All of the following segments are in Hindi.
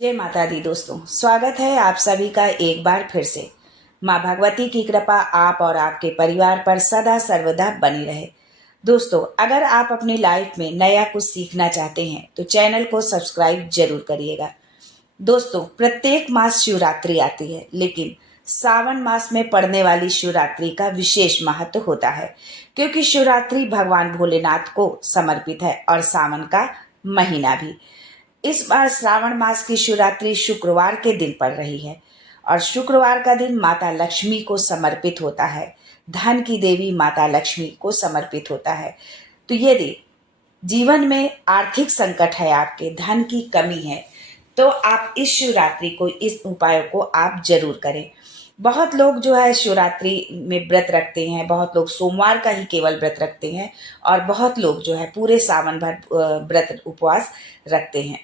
जय माता दी दोस्तों, स्वागत है आप सभी का एक बार फिर से। माँ भगवती की कृपा आप और आपके परिवार पर सदा सर्वदा बनी रहे। दोस्तों, अगर आप अपनी लाइफ में नया कुछ सीखना चाहते हैं तो चैनल को सब्सक्राइब जरूर करिएगा। दोस्तों, प्रत्येक मास शिवरात्रि आती है, लेकिन सावन मास में पड़ने वाली शिवरात्रि का विशेष महत्व होता है, क्योंकि शिवरात्रि भगवान भोलेनाथ को समर्पित है और सावन का महीना भी। इस बार श्रावण मास की शिवरात्रि शुक्रवार के दिन पड़ रही है और शुक्रवार का दिन माता लक्ष्मी को समर्पित होता है। धन की देवी माता लक्ष्मी को समर्पित होता है। तो यदि जीवन में आर्थिक संकट है, आपके धन की कमी है, तो आप इस शिवरात्रि को, इस उपायों को आप जरूर करें। बहुत लोग जो है शिवरात्रि में व्रत रखते हैं, बहुत लोग सोमवार का ही केवल व्रत रखते हैं और बहुत लोग जो है पूरे सावन भर व्रत उपवास रखते हैं।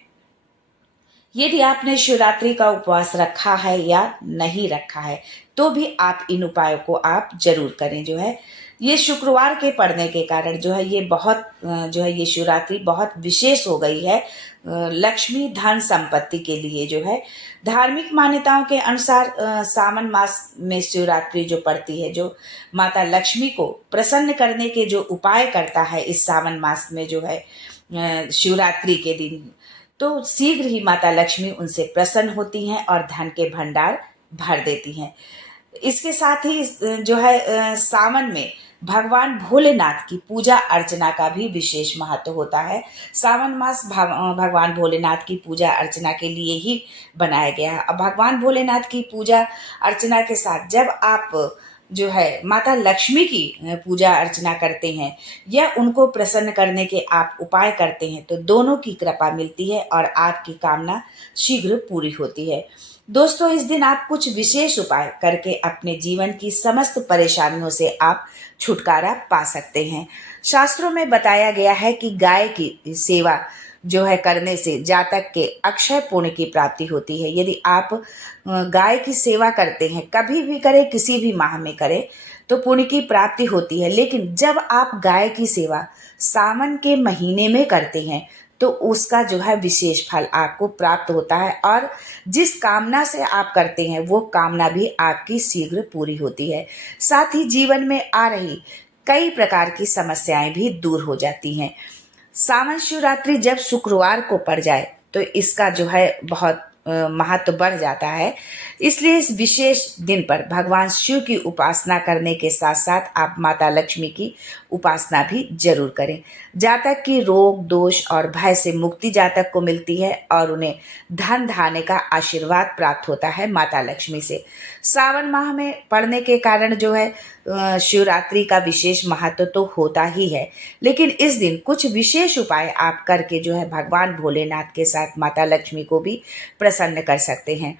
यदि आपने शिवरात्रि का उपवास रखा है या नहीं रखा है, तो भी आप इन उपायों को आप जरूर करें। जो है ये शुक्रवार के पड़ने के कारण जो है ये बहुत जो है ये शिवरात्रि बहुत विशेष हो गई है लक्ष्मी धन संपत्ति के लिए। जो है धार्मिक मान्यताओं के अनुसार सावन मास में शिवरात्रि जो पड़ती है, जो माता लक्ष्मी को प्रसन्न करने के जो उपाय करता है इस सावन मास में, जो है शिवरात्रि के दिन, तो शीघ्र ही माता लक्ष्मी उनसे प्रसन्न होती हैं और धन के भंडार भर देती हैं। इसके साथ ही जो है सावन में भगवान भोलेनाथ की पूजा अर्चना का भी विशेष महत्व होता है। सावन मास भगवान भोलेनाथ की पूजा अर्चना के लिए ही बनाया गया है। अब भगवान भोलेनाथ की पूजा अर्चना के साथ जब आप जो है माता लक्ष्मी की पूजा अर्चना करते हैं या उनको प्रसन्न करने के आप उपाय करते हैं, तो दोनों की कृपा मिलती है और आपकी कामना शीघ्र पूरी होती है। दोस्तों, इस दिन आप कुछ विशेष उपाय करके अपने जीवन की समस्त परेशानियों से आप छुटकारा पा सकते हैं। शास्त्रों में बताया गया है कि गाय की सेवा जो है करने से जातक के अक्षय पुण्य की प्राप्ति होती है। यदि आप गाय की सेवा करते हैं, कभी भी करें, किसी भी माह में करें, तो पुण्य की प्राप्ति होती है। लेकिन जब आप गाय की सेवा सावन के महीने में करते हैं, तो उसका जो है विशेष फल आपको प्राप्त होता है और जिस कामना से आप करते हैं वो कामना भी आपकी शीघ्र पूरी होती है। साथ ही जीवन में आ रही कई प्रकार की समस्याएं भी दूर हो जाती हैं। सावन शिवरात्रि जब शुक्रवार को पड़ जाए तो इसका जो है बहुत महत्व बढ़ जाता है। इसलिए इस विशेष दिन पर भगवान शिव की उपासना करने के साथ साथ आप माता लक्ष्मी की उपासना भी जरूर करें। जातक की रोग दोष और भय से मुक्ति जातक को मिलती है और उन्हें धन धान्य का आशीर्वाद प्राप्त होता है माता लक्ष्मी से। सावन माह में पड़ने के कारण जो है शिवरात्रि का विशेष महत्व तो होता ही है, लेकिन इस दिन कुछ विशेष उपाय आप करके जो है भगवान भोलेनाथ के साथ माता लक्ष्मी को भी प्रसन्न कर सकते हैं।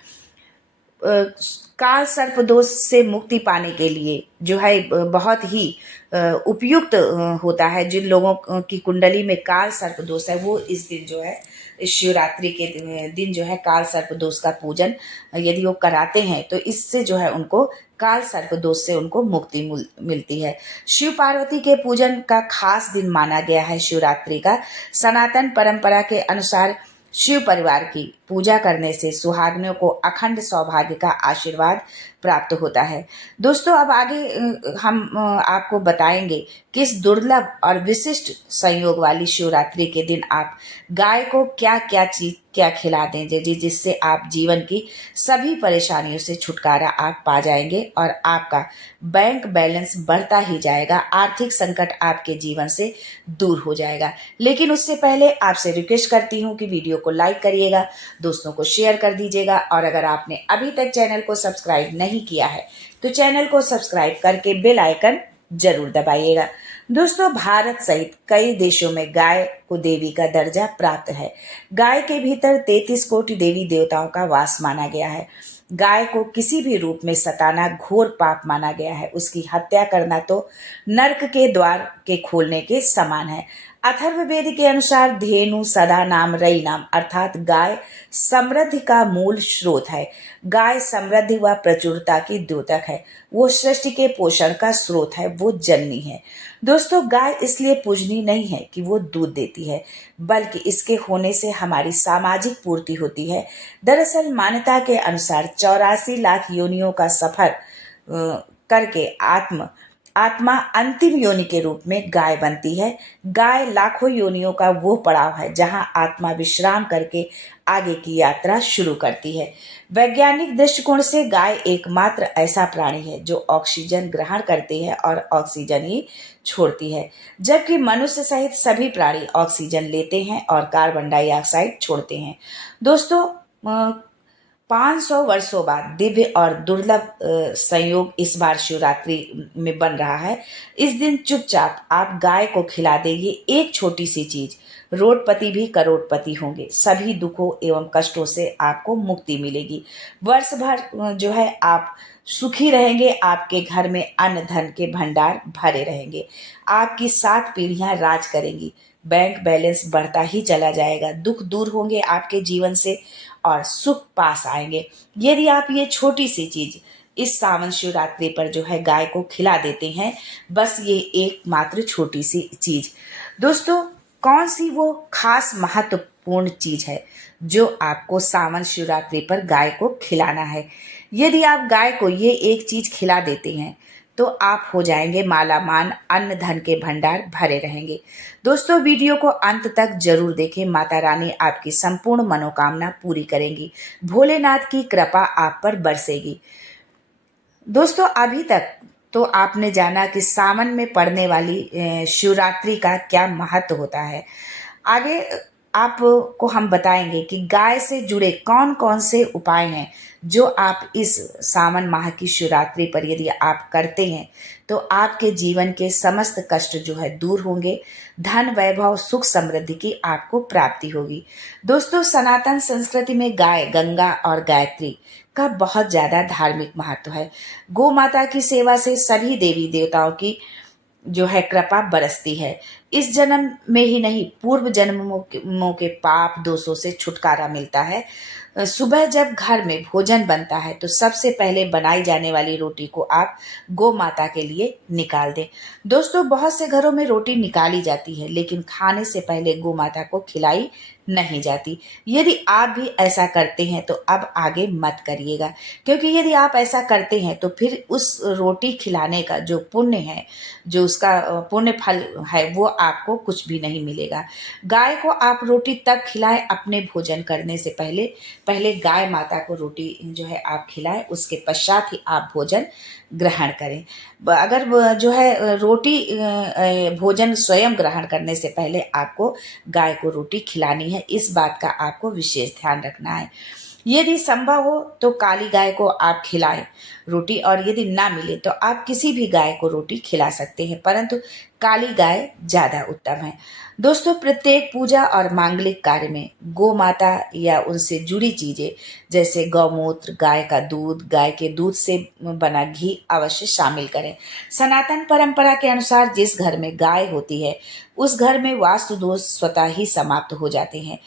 काल सर्प दोष से मुक्ति पाने के लिए जो है बहुत ही उपयुक्त होता है। जिन लोगों की कुंडली में काल सर्प दोष है, वो इस दिन जो है इस शिवरात्रि के दिन जो है काल सर्प दोष का पूजन यदि वो कराते हैं, तो इससे जो है उनको काल सर्प दोष से उनको मुक्ति मिलती है। शिव पार्वती के पूजन का खास दिन माना गया है शिवरात्रि का। सनातन परंपरा के अनुसार शिव परिवार की पूजा करने से सुहागिनों को अखंड सौभाग्य का आशीर्वाद प्राप्त होता है। दोस्तों, अब आगे हम आपको बताएंगे किस दुर्लभ और विशिष्ट संयोग वाली शिवरात्रि के दिन आप गाय को क्या खिला दें जिससे आप जीवन की सभी परेशानियों से छुटकारा आप पा जाएंगे और आपका बैंक बैलेंस बढ़ता ही जाएगा, आर्थिक संकट आपके जीवन से दूर हो जाएगा। लेकिन उससे पहले आपसे रिक्वेस्ट करती हूँ कि वीडियो को लाइक करिएगा, दोस्तों को शेयर कर दीजिएगा और अगर आपने अभी तक चैनल को सब्सक्राइब नहीं किया है तो चैनल को सब्सक्राइब करके बेल आइकन जरूर दबाइएगा। दोस्तों, भारत सहित कई देशों में गाय को देवी का दर्जा प्राप्त है। गाय के भीतर 33 कोटि देवी देवताओं का वास माना गया है। गाय को किसी भी रूप में सताना घोर पाप माना गया है। उसकी हत्या करना तो नर्क के द्वार के खोलने के समान है। अथर्ववेद के अनुसार धेनु सदा नाम रई नाम अर्थात गाय समृद्धि का मूल स्रोत है। गाय समृद्धि व प्रचुरता की द्योतक है। वो सृष्टि के पोषण का स्रोत है, वो जननी है। दोस्तों, गाय इसलिए पूजनीय नहीं है कि वो दूध देती है, बल्कि इसके होने से हमारी सामाजिक पूर्ति होती है। दरअसल मान्यता के अनुसार 84 लाख योनियों का सफर करके आत्मा अंतिम योनि के रूप में गाय बनती है। गाय लाखों योनियों का वो पड़ाव है जहां आत्मा विश्राम करके आगे की यात्रा शुरू करती है। वैज्ञानिक दृष्टिकोण से गाय एकमात्र ऐसा प्राणी है जो ऑक्सीजन ग्रहण करती है और ऑक्सीजन ही छोड़ती है, जबकि मनुष्य सहित सभी प्राणी ऑक्सीजन लेते हैं और कार्बन डाइऑक्साइड छोड़ते हैं। दोस्तों, 500 वर्षों बाद दिव्य और दुर्लभ संयोग इस बार शिवरात्रि में बन रहा है। इस दिन चुपचाप आप गाय को खिला देंगे एक छोटी सी चीज, रोडपति भी करोड़पति होंगे। सभी दुखों एवं कष्टों से आपको मुक्ति मिलेगी। वर्ष भर जो है आप सुखी रहेंगे। आपके घर में अन्न धन के भंडार भरे रहेंगे। आपकी 7 पीढ़ियां राज करेंगी। बैंक बैलेंस बढ़ता ही चला जाएगा। दुख दूर होंगे आपके जीवन से और सुख पास आएंगे यदि आप ये छोटी सी चीज इस सावन शिवरात्रि पर जो है गाय को खिला देते हैं। बस ये एकमात्र छोटी सी चीज। दोस्तों, कौन सी वो खास महत्वपूर्ण चीज है जो आपको सावन शिवरात्रि पर गाय को खिलाना है? यदि आप गाय को ये एक चीज खिला देते हैं तो आप हो जाएंगे मालामाल, अन्न धन के भंडार भरे रहेंगे। दोस्तों, वीडियो को अंत तक जरूर देखें। माता रानी आपकी संपूर्ण मनोकामना पूरी करेंगी। भोलेनाथ की कृपा आप पर बरसेगी। दोस्तों, अभी तक तो आपने जाना कि सावन में पड़ने वाली शिवरात्रि का क्या महत्व होता है। आगे आपको हम बताएंगे कि गाय से जुड़े कौन कौन से उपाय हैं जो आप इस सावन माह की शिवरात्रि पर यदि आप करते हैं तो आपके जीवन के समस्त कष्ट जो है दूर होंगे। धन वैभव सुख समृद्धि की आपको प्राप्ति होगी। दोस्तों, सनातन संस्कृति में गाय, गंगा और गायत्री का बहुत ज्यादा धार्मिक महत्व है। गौ माता की सेवा से सभी देवी देवताओं की जो है कृपा बरसती है। इस जन्म में ही नहीं, पूर्व जन्मों के पाप दोषों से छुटकारा मिलता है। सुबह जब घर में भोजन बनता है तो सबसे पहले बनाई जाने वाली रोटी को आप गौ माता के लिए निकाल दें। दोस्तों, बहुत से घरों में रोटी निकाली जाती है लेकिन खाने से पहले गौ माता को खिलाई नहीं जाती। यदि आप भी ऐसा करते हैं तो अब आगे मत करिएगा, क्योंकि यदि आप ऐसा करते हैं तो फिर उस रोटी खिलाने का जो पुण्य है, जो उसका पुण्य फल है, वो आपको कुछ भी नहीं मिलेगा। गाय को आप रोटी तब खिलाएं अपने भोजन करने से पहले। पहले गाय माता को रोटी जो है आप खिलाएं, उसके पश्चात ही आप भोजन ग्रहण करें। अगर जो है रोटी भोजन स्वयं ग्रहण करने से पहले आपको गाय को रोटी खिलानी है, इस बात का आपको विशेष ध्यान रखना है। यदि संभव हो तो काली गाय को आप खिलाएं रोटी, और यदि ना मिले तो आप किसी भी गाय को रोटी खिला सकते हैं, परंतु काली गाय ज्यादा उत्तम है। दोस्तों, प्रत्येक पूजा और मांगलिक कार्य में गौ माता या उनसे जुड़ी चीजें जैसे गौमूत्र, गाय का दूध, गाय के दूध से बना घी अवश्य शामिल करें। सनातन परंपरा के अनुसार जिस घर में गाय होती है उस घर में वास्तु दोष स्वतः ही समाप्त हो जाते हैं।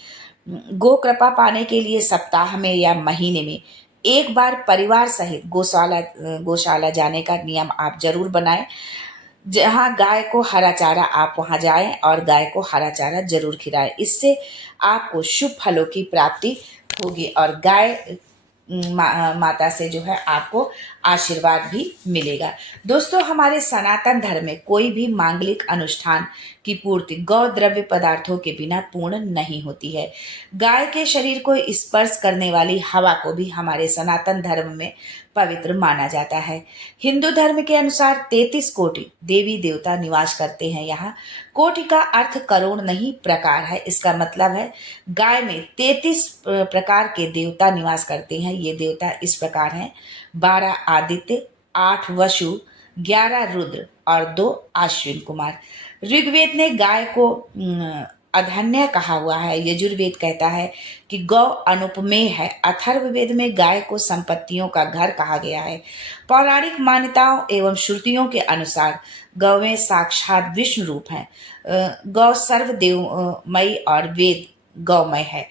गो कृपा पाने के लिए सप्ताह में या महीने में एक बार परिवार सहित गौशाला जाने का नियम आप जरूर बनाएं। जहां गाय को हरा चारा, आप वहां जाएं और गाय को हरा चारा जरूर खिलाएं। इससे आपको शुभ फलों की प्राप्ति होगी और गाय माता से जो है आपको आशीर्वाद भी मिलेगा। दोस्तों, हमारे सनातन धर्म में कोई भी मांगलिक अनुष्ठान की पूर्ति गौ द्रव्य पदार्थों के बिना पूर्ण नहीं होती है। गाय के शरीर को स्पर्श करने वाली हवा को भी हमारे सनातन धर्म में पवित्र माना जाता है। हिंदू धर्म के अनुसार 33 कोटि देवी देवता निवास करते हैं यहाँ। कोटि का अर्थ करोड़ नहीं, प्रकार है। इसका मतलब है गाय में 33 प्रकार के देवता निवास करते हैं। ये देवता इस प्रकार हैं: 12 आदित्य, 8 वसु, 11 रुद्र और 2 अश्विन कुमार। ऋग्वेद ने गाय को अधन्य कहा हुआ है। यजुर्वेद कहता है कि गौ अनुपमेय है। अथर्ववेद में गाय को संपत्तियों का घर कहा गया है। पौराणिक मान्यताओं एवं श्रुतियों के अनुसार गौवें साक्षात विष्णु रूप हैं। गौ सर्वदेवमयी और वेद गौमय है।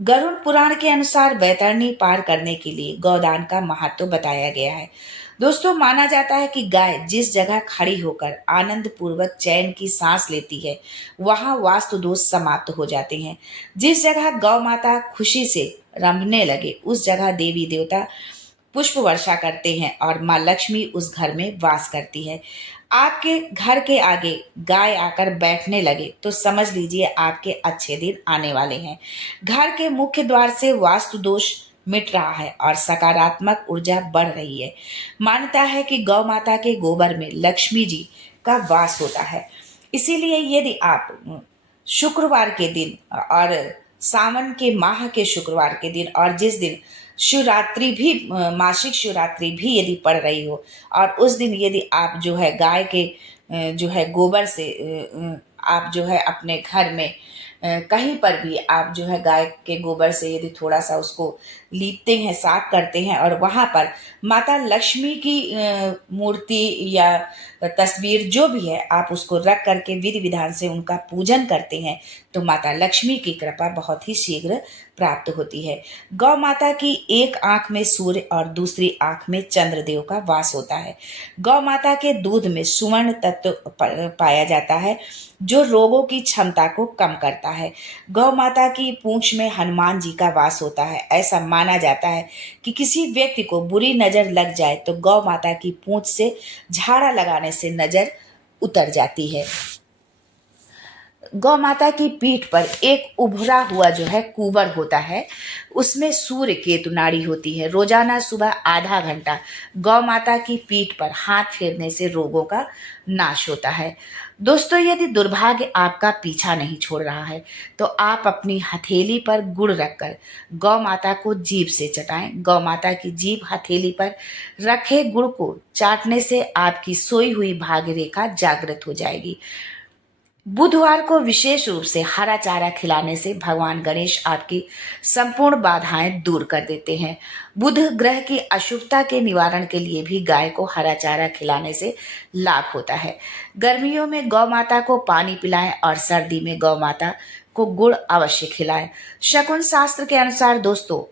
गरुड़ पुराण के अनुसार वैतरणी पार करने के लिए गौदान का महत्व बताया गया है। दोस्तों, माना जाता है कि गाय जिस जगह खड़ी होकर आनंद पूर्वक चैन की सांस लेती है, वहां वास्तु दोष समाप्त हो जाते हैं। जिस जगह गौ माता खुशी से रंभने लगे, उस जगह देवी देवता पुष्प वर्षा करते हैं और माँ लक्ष्मी उस घर में वास करती है। आपके घर के आगे गाय आकर बैठने लगे तो समझ लीजिए आपके अच्छे दिन आने वाले हैं। घर के मुख्य द्वार से वास्तु दोष मिट रहा है और सकारात्मक ऊर्जा बढ़ रही है। मान्यता है कि गौ माता के गोबर में लक्ष्मी जी का वास होता है। इसीलिए यदि आप शुक्रवार के दिन और सावन के माह के शुक्रवार के दिन और जिस दिन शिवरात्रि भी मासिक शिवरात्रि भी यदि पड़ रही हो और उस दिन यदि आप जो है गाय के जो है गोबर से आप जो है अपने घर में कहीं पर भी आप जो है गाय के गोबर से यदि थोड़ा सा उसको लीपते हैं, साफ करते हैं और वहां पर माता लक्ष्मी की मूर्ति या तस्वीर जो भी है आप उसको रख करके विधि विधान से उनका पूजन करते हैं तो माता लक्ष्मी की कृपा बहुत ही शीघ्र प्राप्त होती है। गौ माता की एक आंख में सूर्य और दूसरी आंख में चंद्रदेव का वास होता है। गौ माता के दूध में सुवर्ण तत्व पाया जाता है जो रोगों की क्षमता को कम करता है। गौ माता की पूंछ में हनुमान जी का वास होता है। ऐसा माना जाता है कि किसी व्यक्ति को बुरी नजर लग जाए तो गौ माता की पूंछ से झाड़ा लगाने से नजर उतर जाती है। गौ माता की पीठ पर एक उभरा हुआ जो है कुंवर होता है, उसमें सूर्य केतु नाड़ी होती है। रोजाना सुबह आधा घंटा गौ माता की पीठ पर हाथ फेरने से रोगों का नाश होता है। दोस्तों, यदि दुर्भाग्य आपका पीछा नहीं छोड़ रहा है तो आप अपनी हथेली पर गुड़ रखकर गौ माता को जीभ से चटाएं। गौ माता की जीभ हथेली पर रखे गुड़ को चाटने से आपकी सोई हुई भाग्य रेखा जागृत हो जाएगी। बुधवार को विशेष रूप से हरा चारा खिलाने से भगवान गणेश आपकी संपूर्ण बाधाएं दूर कर देते हैं। बुध ग्रह की अशुभता के निवारण के लिए भी गाय को हरा चारा खिलाने से लाभ होता है। गर्मियों में गौ माता को पानी पिलाएं और सर्दी में गौ माता को गुड़ अवश्य खिलाएं। शकुन शास्त्र के अनुसार दोस्तों,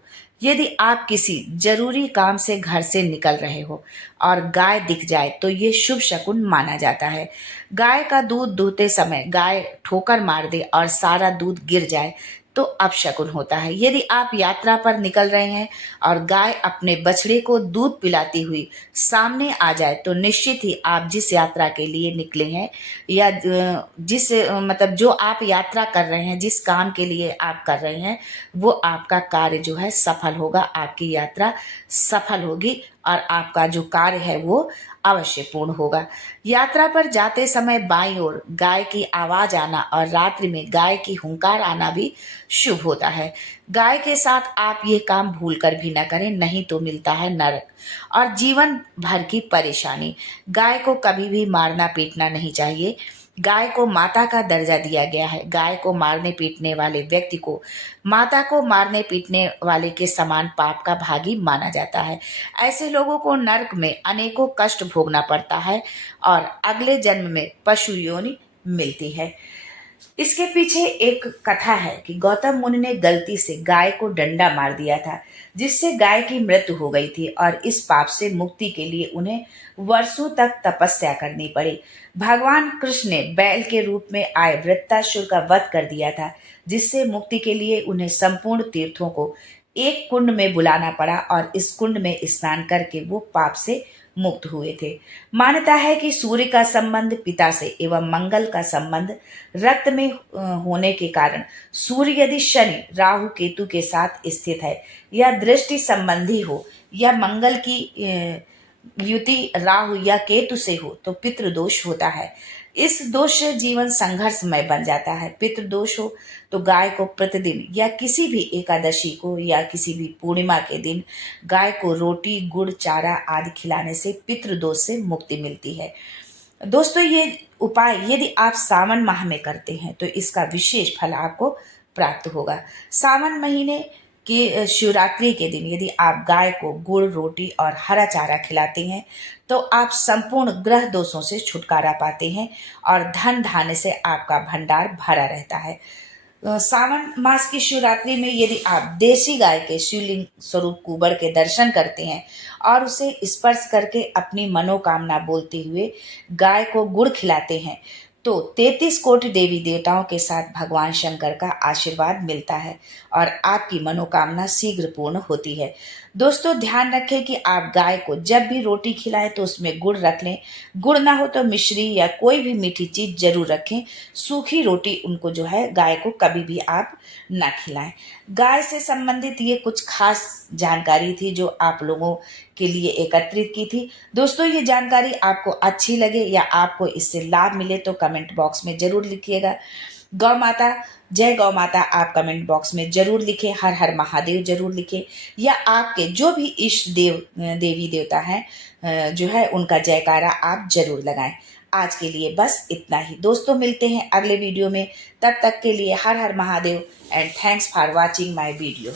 यदि आप किसी जरूरी काम से घर से निकल रहे हो और गाय दिख जाए तो ये शुभ शकुन माना जाता है। गाय का दूध दूहते समय गाय ठोकर मार दे और सारा दूध गिर जाए तो अपशकुन होता है। यदि आप यात्रा पर निकल रहे हैं और गाय अपने बछड़े को दूध पिलाती हुई सामने आ जाए तो निश्चित ही आप जिस यात्रा के लिए निकले हैं या जिस मतलब जो आप यात्रा कर रहे हैं, जिस काम के लिए आप कर रहे हैं, वो आपका कार्य जो है सफल होगा। आपकी यात्रा सफल होगी और आपका जो कार्य है वो अवश्य पूर्ण होगा। यात्रा पर जाते समय बाईं ओर गाय की आवाज आना और रात्रि में गाय की हुंकार आना भी शुभ होता है। गाय के साथ आप ये काम भूलकर भी न करें, नहीं तो मिलता है नरक और जीवन भर की परेशानी। गाय को कभी भी मारना पीटना नहीं चाहिए। गाय को माता का दर्जा दिया गया है। गाय को मारने पीटने वाले व्यक्ति को माता को मारने पीटने वाले के समान पाप का भागी माना जाता है। ऐसे लोगों को नरक में अनेकों कष्ट भोगना पड़ता है और अगले जन्म में पशु योनि मिलती है। इसके पीछे एक कथा है कि गौतम मुनि ने गलती से गाय को डंडा मार दिया था, जिससे गाय की मृत्यु हो गई थी और इस पाप से मुक्ति के लिए उन्हें वर्षों तक तपस्या करनी पड़ी। भगवान कृष्ण ने बैल के रूप में आए वृत्तासुर का वध कर दिया था, जिससे मुक्ति के लिए उन्हें संपूर्ण तीर्थों को एक कुंड में बुलाना पड़ा और इस कुंड में स्नान करके वो पाप से मुक्त हुए थे। मान्यता है कि सूर्य का संबंध पिता से एवं मंगल का संबंध रक्त में होने के कारण सूर्य यदि शनि राहु केतु के साथ स्थित है या दृष्टि संबंधी हो या मंगल की युति राहु या केतु से हो तो पितृदोष होता है। इस दोष से जीवन संघर्षमय बन जाता है। पितृदोष हो तो गाय को प्रतिदिन या किसी भी एकादशी को या किसी भी पूर्णिमा के दिन गाय को रोटी गुड़ चारा आदि खिलाने से पितृदोष से मुक्ति मिलती है। दोस्तों, ये उपाय यदि आप सावन माह में करते हैं तो इसका विशेष फल आपको प्राप्त होगा। सावन महीने की शिवरात्रि के दिन यदि आप गाय को गुड़, रोटी और हरा चारा खिलाते हैं तो आप संपूर्ण ग्रह दोषों से छुटकारा पाते हैं और धन धान्य से आपका भंडार भरा रहता है। सावन मास की शिवरात्रि में यदि आप देसी गाय के शिवलिंग स्वरूप कुबर के दर्शन करते हैं और उसे स्पर्श करके अपनी मनोकामना बोलते हुए गाय को गुड़ खिलाते हैं तो 33 कोटि देवी देवताओं के साथ भगवान शंकर का आशीर्वाद मिलता है और आपकी मनोकामना शीघ्र पूर्ण होती है। दोस्तों ध्यान रखें कि आप गाय को जब भी रोटी खिलाएं तो उसमें गुड़ रख लें। गुड़ ना हो तो मिश्री या कोई भी मीठी चीज जरूर रखें। सूखी रोटी उनको जो है गाय को कभी भी आप ना खिलाएं। गाय से संबंधित ये कुछ खास जानकारी थी जो आप लोगों के लिए एकत्रित की थी। दोस्तों ये जानकारी आपको अच्छी लगे या आपको इससे लाभ मिले तो कमेंट बॉक्स में जरूर लिखिएगा। गौ माता, जय गौ माता आप कमेंट बॉक्स में जरूर लिखें। हर हर महादेव जरूर लिखें या आपके जो भी इष्ट देवी देवता हैं जो है उनका जयकारा आप जरूर लगाएं। आज के लिए बस इतना ही दोस्तों, मिलते हैं अगले वीडियो में। तब तक के लिए हर हर Mahadev and thanks for watching my video.